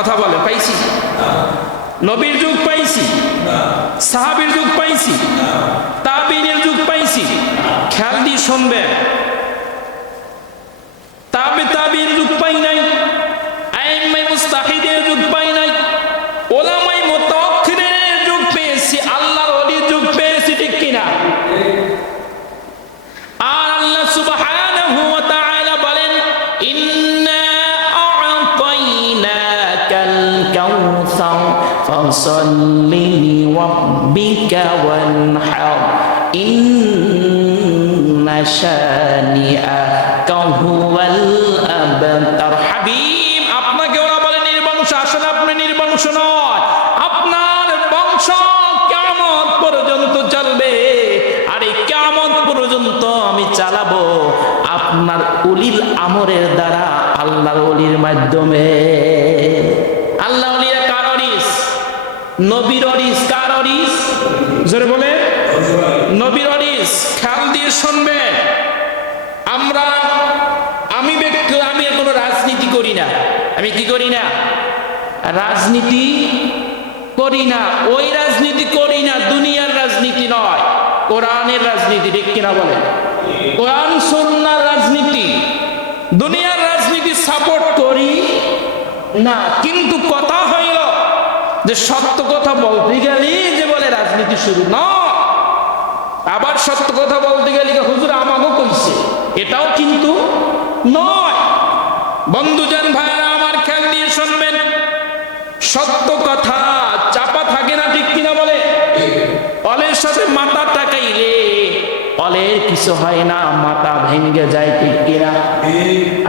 কথা বলে, পাইছি। নবীর যুগ পাইছি, সাহাবির যুগ পাইছি, তাবিনের যুগ পাইছি। খেয়াল দিয়ে শুনবেন আবতার হাবিব। আপনাকে ওরা আসলে আপনি নির্বংশ নয়। আপনার বংশ কেমন পর্যন্ত চলবে? আর কেমন পর্যন্ত আমি চালাবো? আপনার উলিল আমরের দ্বারা আল্লাহর অলির মাধ্যমে। আল্লাহ অলিরা কার অরিস নবীর অরিস বলে নবীর অরিস খেয়াল দিয়ে শুনবেন। আমরা, আমি ব্যক্তি, আমি কোনো রাজনীতি করি না। আমি কি করি না? রাজনীতি করি না। ওই রাজনীতি করি না, দুনিয়ার রাজনীতি নয়। কোরআনের রাজনীতি, ঠিক কিনা বলে কোরআন সন্ন্যার রাজনীতি। দুনিয়ার রাজনীতি সাপোর্ট করি না, কিন্তু কথা হইল যে সত্য কথা বলতে গেলে যে বলে রাজনীতি শুরু। না, আবার সত্য কথা বলতে গেলে হুজুর আমাকেও কইছে? এটাও কিন্তু নয়। বন্ধুজন ভাইরা আমার খেয়াল দিয়ে শুনবেন। সত্য কথা, চাপা থাকে না ঠিক কিনা বলে? অলের সাথে মাথা টাকাইলে অলের কিছু হয় না, মাথা ভেঙে যায় ঠিক কিনা?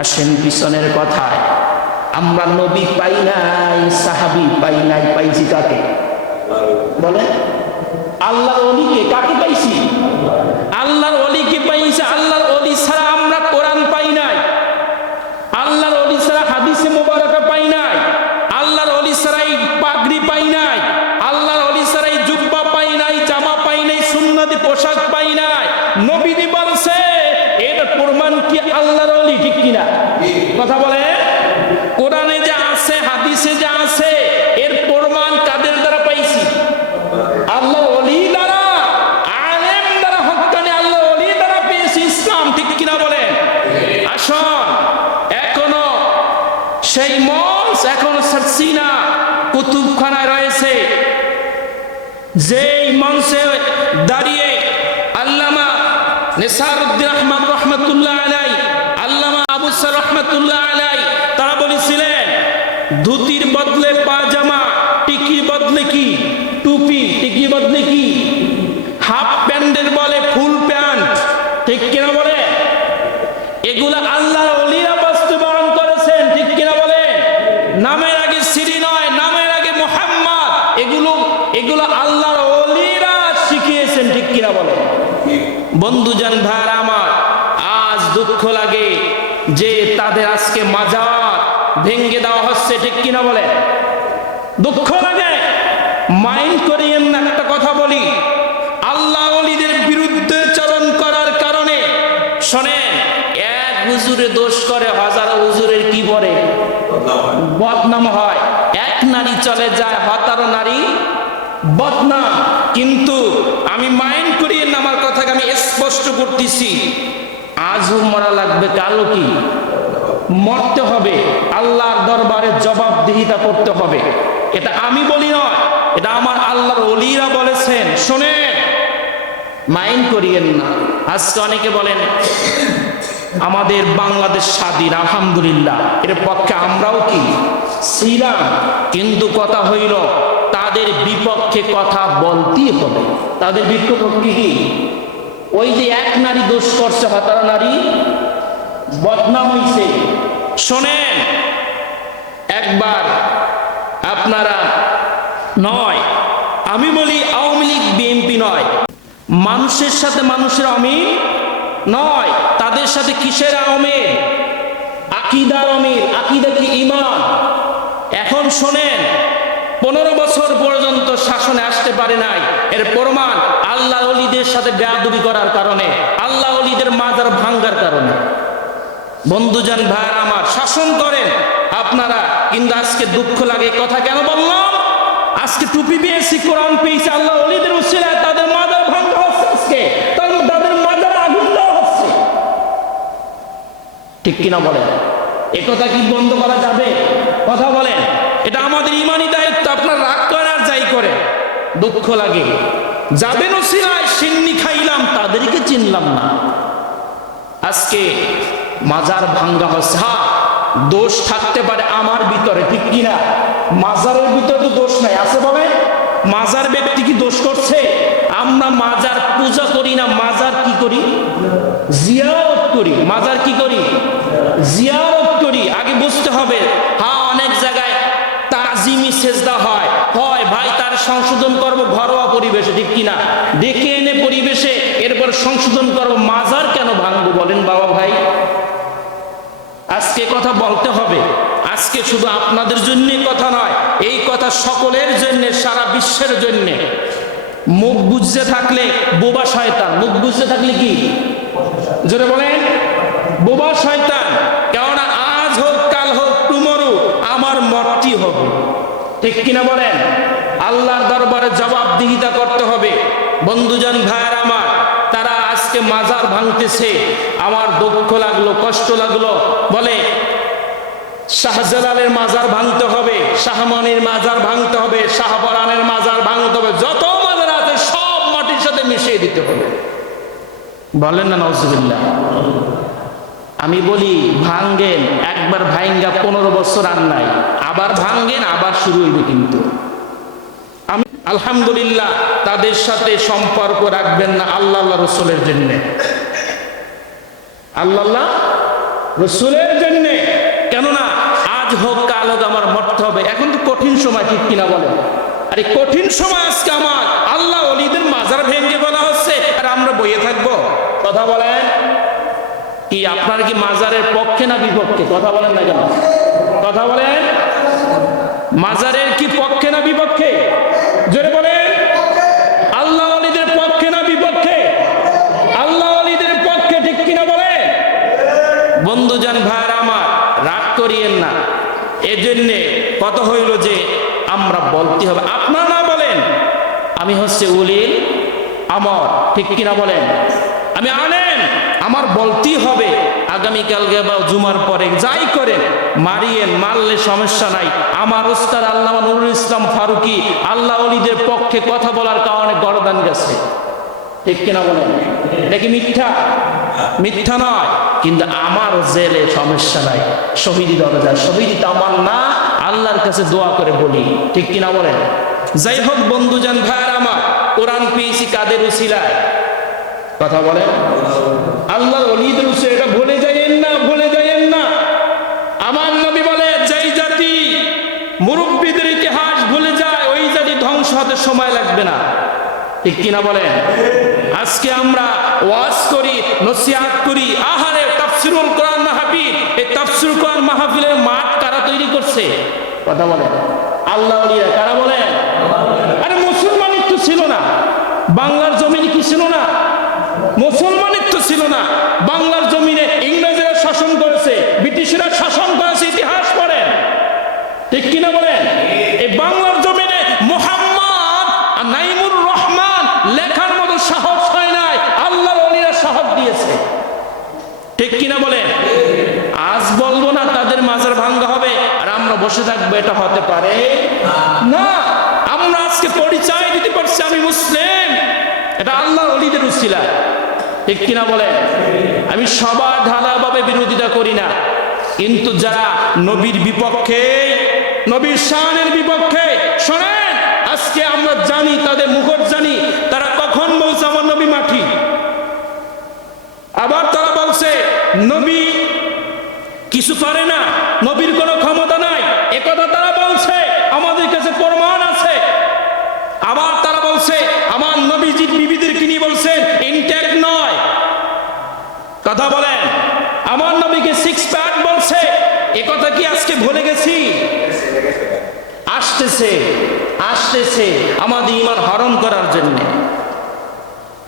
আসেন পিছনের কথায়। আমরা নবী পাই নাই, সাহাবি পাই নাই, পাইছি কাকে? বলে আল্লাহ অলিকে কাকে পাইছি আল্লাহর অলিকে পাইছি আল্লাহর অলি ছাড়া আমরা কোরআন পাই নাই আল্লাহর অলি ছাড়া হাদিসে মোবারকা পাই নাই আল্লাহর অলি ছাড়া এই পাগড়ি পাই নাই আল্লাহর অলি ছাড়া এই জুব্বা পাই নাই জামা পাই নাই সুন্নতি পোশাক পাই নাই নবীদি বলছে এটা প্রমাণ কি আল্লাহর অলি কিনা? কথা বলে? কোরআনে যা আছে, হাদিসে যা আছে, এর প্রমাণ কাদের দ্বারা পাইছি? আল্লাহ অলি দ্বারা, আলেম দ্বারা আল্লাহ অলি দ্বারা পেয়েছি ইসলাম, ঠিক কিনা বলেন? আসুন, এখনও সেই মঞ্চ এখনও সারসিনা কুতুবখানায় রয়েছে। যেই মঞ্চে দাঁড়িয়ে আল্লামা নিসারউদ্দিন আহমদ রহমতুল্লাহ আলাই আবু সার আলাই তারা বলেছিলেন, ধুতির বদলে পাজামা টিকির বদলে কি? টুপি, টিকির বদলে কি? হাফ প্যান্টের বলে ফুল প্যান্ট, ঠিক কিনা বলে এগুলা আল্লাহ অলিরা বাস্তবায়ন করেছেন ঠিক কিনা বলে নামের আগে সিরি নয় নামের আগে মোহাম্মদ এগুলো এগুলো আল্লাহর অলিরা শিখিয়েছেন ঠিক কিনা বলে বন্ধুজান ভাইরা আমার আজ দুঃখ লাগে যে তাদের আজকে মাজার ভেঙ্গে দেওয়া হচ্ছে, ঠিক কিনা বলে দুঃখ লাগে? মাইন্ড করিয়েন না একটা কথা বলি, আল্লাহ অলিদের বিরুদ্ধে চরণ করার কারণে, শোনেন, এক হুজুরে দোষ করে, হাজারো হুজুরের কি পরে? বদনাম হয়। এক নারী চলে যায়, হাতারো নারী বদনাম। কিন্তু আমি মাইন্ড করিয়ে আমার কথাকে আমি স্পষ্ট করতেছি। আজও মরা লাগবে কালো কি? মরতে হবে, আল্লাহর দরবারে জবাবদিহিতা করতে হবে। এটা আমি বলি নয়, এটা আমার আল্লাহর অলিরা বলেছেন। শোনেন, মাইন্ড করিয়েন না। আজকে অনেকে বলেন, আমাদের বাংলাদেশ স্বাধীন, আলহামদুলিল্লাহ। এর পক্ষে আমরাও কি? ছিলাম, কিন্তু কথা হইল, তাদের বিপক্ষে কথা বলতেই হবে। তাদের বিপক্ষে কি? ওই যে এক নারী দোষ করছে হতারা নারী বদনাম হইছে। শোনেন, একবার আপনারা নয়, আমি বলি আওয়ামী লীগ, বিএনপি নয়। মানুষের সাথে মানুষের অমিল নয়, তাদের সাথে কিসের অমিল আকিদার অমিল আকিদা কি ইমান এখন শোনেন, পনেরো বছর পর্যন্ত শাসনে আসতে পারে নাই। এর প্রমাণ আল্লাহ অলিদের সাথে বেয়াদবি করার কারণে, আল্লাহ অলিদের মাজার ভাঙ্গার কারণে। বন্ধুজান ভাইয়ার আমার, শাসন করেন। আপনারা কিন্তু আজকে দুঃখ লাগে, কথা কেন বললাম? আজকে টুপি পেয়েছি, কোরআন পেয়েছি, আল্লাহ অলিদের উসিলায়, তাদের মাজার ভাঙা হচ্ছে আজকে। তাদের মাজার আগুন হচ্ছে। ঠিক কিনা বলেন? একথা কি বন্ধ করা যাবে? কথা বলেন। এটা আমাদের ইমানি দায়িত্ব, আপনার রাগ করেন আর যাই করে দুঃখ লাগে। যাবেন ওসিলায় সিন্নি খাইলাম, তাদেরকে চিনলাম না। আজকে মাজার ভাঙ্গা হচ্ছে। হ্যাঁ দোষ থাকতে পারে আমার ভিতরে, ঠিক কিনা? মাজারের ভিতরে তো দোষ নাই, আছে বলে মাজার ব্যক্তি কি দোষ করছে? আমরা মাজার পূজা করি না, মাজার কি করি? জিয়ারত করি। মাজার কি করি? জিয়ারত করি। আগে বুঝতে হবে হ্যাঁ অনেক জায়গায় তাজিমি সেজদা হয়। হয়, ভাই, তার সংশোধন করব ঘরোয়া পরিবেশে, ঠিক কিনা? ডেকে এনে পরিবেশে, এরপর সংশোধন করব। মাজার কেন ভাঙবো বলেন বাবা ভাই? আজকে কথা বলতে হবে। আজকে শুধু আপনাদের জন্য কথা নয়, এই কথা সকলের জন্য, সারা বিশ্বের জন্য। মুখ বুঝতে থাকলে বোবা শয়তান। মুখ বুঝতে থাকলে কি? জোরে বলেন। বোবা শয়তান। কেননা আজ হোক, কাল হোক, টুমরু আমার মরটি হবে। ঠিক কিনা বলেন? আল্লাহর দরবারে জবাবদিহিতা করতে হবে। বন্ধুজন, ভাইয়ের আমার আজকে মাজার ভাঙতেছে। আমার দুঃখ লাগল, কষ্ট লাগল। বলে, শাহজালালের মাজার ভাঙতে হবে, শাহমানির মাজার ভাঙতে হবে শাহপরানের মাজার ভাঙতে হবে, যত মাজার আছে সব মাটির সাথে মিশিয়ে দিতে হবে। বলেন না নজরুল্লাহ আমি বলি ভাঙ্গেন একবার ভাঙ্গা পনেরো বছর আর নাই। আবার ভাঙ্গেন আবার শুরু হইবে কিন্তু। আমি আলহামদুলিল্লাহ তাদের সাথে সম্পর্ক রাখবেন না আল্লাহ রসুলের জন্যে। আল্লাহ রসুলের জন্যে। কেননা আজ হোক, কাল হোক, আমার মরতে হবে। এখন তো কঠিন সময়, ঠিক কিনা বলে? আরে কঠিন সময় আজকে আমার। আল্লাহ অলিদের মাজার ভেঙে বলা হচ্ছে, আর আমরা বইয়ে থাকব। কথা বলেন? কি আপনার কি মাজারের পক্ষে না বিপক্ষে? কথা বলেন না কেন? কথা বলেন? মাজারের কি পক্ষে না বিপক্ষে জোরে বলেন আল্লাহ অলিদের পক্ষে না বিপক্ষে আল্লাহ অলিদের পক্ষে ঠিক কিনা বলেন বন্ধুজন ভাইয়ের আমার, রাগ করিয়েন না। এজন্যে কত হইল যে আমরা বলতে হবে। আপনার না বলেন, আমি হচ্ছে উলিল, আমর, ঠিক কিনা বলেন? আমি আনেন আমার বলতেই হবে। আগামীকালকে বা জুমার পরে যাই করেন, মারিয়েন, মারলে সমস্যা নাই। আমার ওস্তাদ আল্লাহ নুরুল ইসলাম ফারুকি, আল্লাহ অলিদের পক্ষে কথা বলার কারণে গরদান গেছে। ঠিক কিনা বলেন? নাকি মিথ্যা? মিথ্যা নয়। কিন্তু আমার জেলে সমস্যা নাই। শহীদি দরজা শহীদি তো আমার না আল্লাহর কাছে দোয়া করে বলি। ঠিক কিনা বলেন? যাই হোক বন্ধুজান ভাইয়ার আমার, কোরআন পেয়েছি কাদের উসিলায়? কথা বলেন। আল্লাহ অলিদের উসে এটা ভুলে যাইয়েন না, ভুলে যাইয়েন না। আমার নবী বলে, যেই জাতি মুরব্বীদের ইতিহাস ভুলে যায়, ওই জাতি ধ্বংস হতে সময় লাগবে না। ঠিক কিনা বলেন? আজকে আমরা ওয়াজ করি, নসিহাত করি। আহারে তাফসিরুল কোরআন মাহফিল। এই তাফসিরুল কোরআন মাহফিলের মাঠ কারা তৈরি করছে? কথা বলেন। আল্লাহ কারা বলেন? আরে মুসলমানিত্ব ছিল না। বাংলার জমিনে কি ছিল না? মুসলমানিত্ব ছিল না। বাংলার জমিনে ইংরেজরা শাসন করেছে, ব্রিটিশরা শাসন করেছে, ইতিহাস পড়েন। ঠিক কিনা বলেন এই বাংলার জমিনে মোহাম্মদ আর নাইমুর রহমান লেখার মতো সাহস হয় নাই আল্লাহ অলিরা সাহস দিয়েছে ঠিক কিনা বলেন আজ বলব না তাদের মাজার ভাঙ্গা হবে আর আমরা বসে থাকব এটা হতে পারে না। আমরা আজকে পরিচয় দিতে পারছি আমি মুসলিম। এটা আল্লাহ অলিদের উসিলা। ঠিক কিনা বলেন আমি সবার ঢালাভাবে বিরোধিতা করি না। কিন্তু যারা নবীর বিপক্ষে নবীর শানের বিপক্ষে শোনেন আজকে আমরা জানি তাদের মুখত জানি তারা কখন বলছে আমার নবী মাটি আবার তারা বলছে নবী কিছু পারে না নবীর কোনো একথা তারা বলছে, আমাদের কাছে প্রমাণ আছে। আবার তারা বলছে, আমার নবীজির বিবিদেরকে নিয়ে বলছেন ইনটেক নয়। কথা বলেন। আমার নবীকে সিক্স প্যাক বলছে একথা কি আজকে ভুলে গেছি? আসতেছে আসতেছে, আমাদের ইমান হরণ করার জন্য।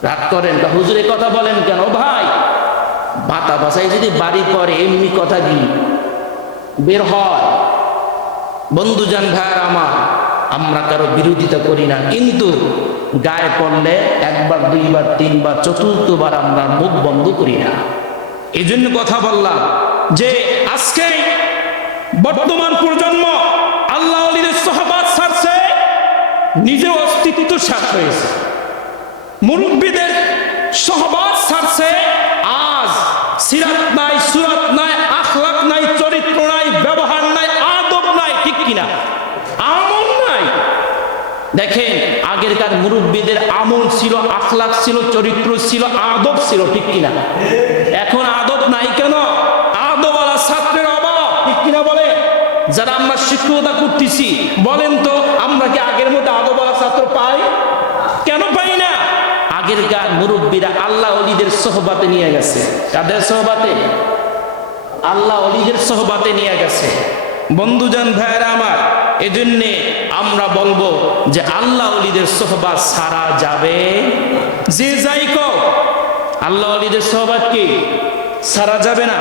রাগ করেন তা হুজুরে কথা বলেন কেন? ভাই বাতা বাসায় যদি বাড়ি পরে এমনি কথা কি? বের হয়। বন্ধুজান ভাইয়ার আমার, আমরা কারও বিরোধিতা করি না। কিন্তু গায়ে পড়লে একবার, দুইবার, তিনবার, চতুর্থবার আমরা মুখ বন্ধ করি না। এই জন্য কথা বললাম যে আজকে বর্তমান প্রজন্ম আল্লাহ আলীদের সহবাদ ছাড়ছে নিজে অস্তিত্ব শেষ হয়েছে। মুরব্বীদের সহবাদ ছাড়ছে, আজ সিরাত নাই সুরাত নাই আখলাক নাই চরিত্র নাই ব্যবহার নাই আদব নাই ঠিক কিনা? আমল নাই। দেখেন, আগেরকার মুরব্বীদের আমল ছিল আখলাক ছিল, চরিত্র ছিল, আদব ছিল, ঠিক কিনা? এখন আদব নাই কেন? আদবওয়ালা ছাত্রের অভাব, ঠিক কিনা বলে যারা আমরা শিক্ষকতা করতেছি, বলেন তো, আমরা কি আগের মতো আদবওয়ালা ছাত্র পাই? কেন পাই না? আগেরকার মুরব্বীরা আল্লাহ অলিদের সহবাতে নিয়ে গেছে। তাদের সহবাতে? আল্লাহ অলিদের সহবাতে নিয়ে গেছে। বন্ধুজান ভাইয়েরা আমার, এজন্যে আমরা বলব যে আল্লাহ অলিদের সহবাত সারা যাবে। যে যাই কও, আল্লাহ অলিদের সহবাত কি? সারা যাবে না?